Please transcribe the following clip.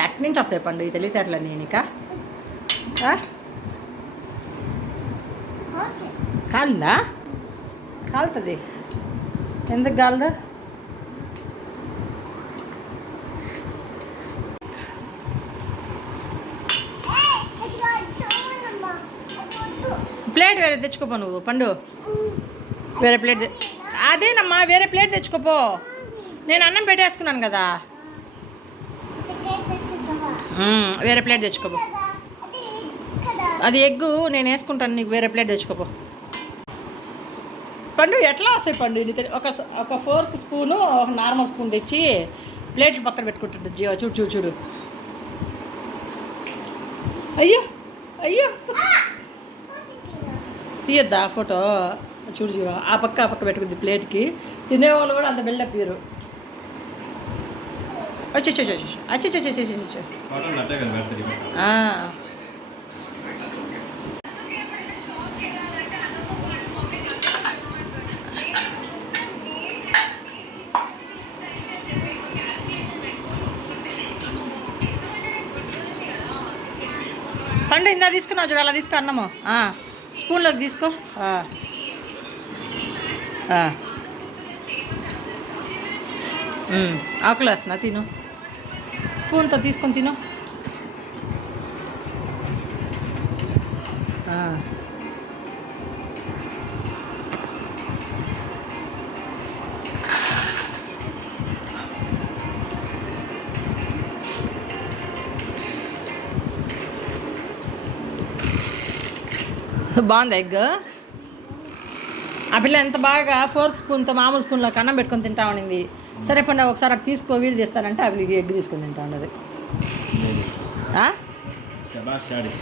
Act నుంచి వస్తాయి పండు ఈ తెలివితేటలు నేను ఇక కాలిందా? కాలుతుంది. ఎందుకు కాలదు? ప్లేట్ వేరే తెచ్చుకోపో నువ్వు పండు. వేరే ప్లేట్ అదేనమ్మా వేరే ప్లేట్ తెచ్చుకోపో. నేను అన్నం పెట్టేసుకున్నాను కదా. వేరే ప్లేట్ తెచ్చుకోబో అది ఎగ్గు నేను వేసుకుంటాను నీకు వేరే ప్లేట్ తెచ్చుకోపో. పండు ఎట్లా వస్తాయి పండు? ఇది ఒక ఒక ఫోర్క్ స్పూను ఒక నార్మల్ స్పూన్ తెచ్చి ప్లేట్లు పక్కన పెట్టుకుంటుంది. జీవ చూడు చూడు చూడు. అయ్యో అయ్యో. తీయద్దా ఫోటో? చూడు జీవ ఆ పక్క ఆ పక్క పెట్టుకుంది ప్లేట్కి. తినేవాళ్ళు కూడా అంత బిల్డప్ ఇయ్యరు. కదా పెడతారు ఆ. పండు ఇందా తీసుకున్నావు చూడు అలా తీసుకో అన్నము. స్పూన్లోకి తీసుకో. ఆకులు వేస్తున్నా తిను. స్పూన్తో తీసుకొని తిను. బాగుంది ఎగ్? ఆ పిల్ల ఎంత బాగా ఫోర్క్ స్పూన్తో మామూలు స్పూన్లో అన్నం పెట్టుకొని తింటా ఉండింది. సరే పండు ఒకసారి అటు తీసుకో వీలు తీస్తానంటే అవి ఎగ్ తీసుకొని తింటా ఉన్నది షాడిస్